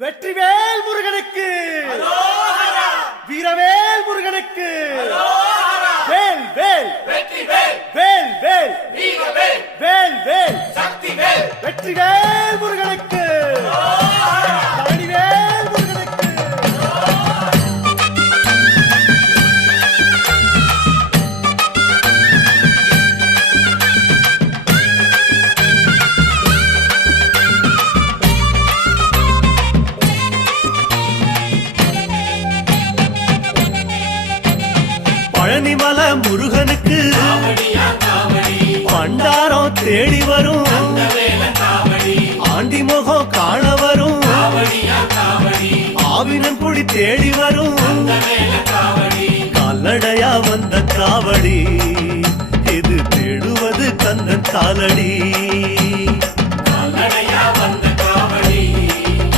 வெற்றிவேல் முருகனுக்கு. வீரவேல் முருகனுக்கு. வேல் வேல். வெற்றி வேல் வேல். வேல் வேல் வேல். சக்தி வேல் முருகனுக்கு பழனிமலை முருகனுக்கு பண்டாரம் தேடி வரும். ஆண்டி முகம் காண வரும். காவடியா ஆவினன் குடி தேடி வரும். வேல வந்த காவடி இது தேடுவது கந்தன் காலடி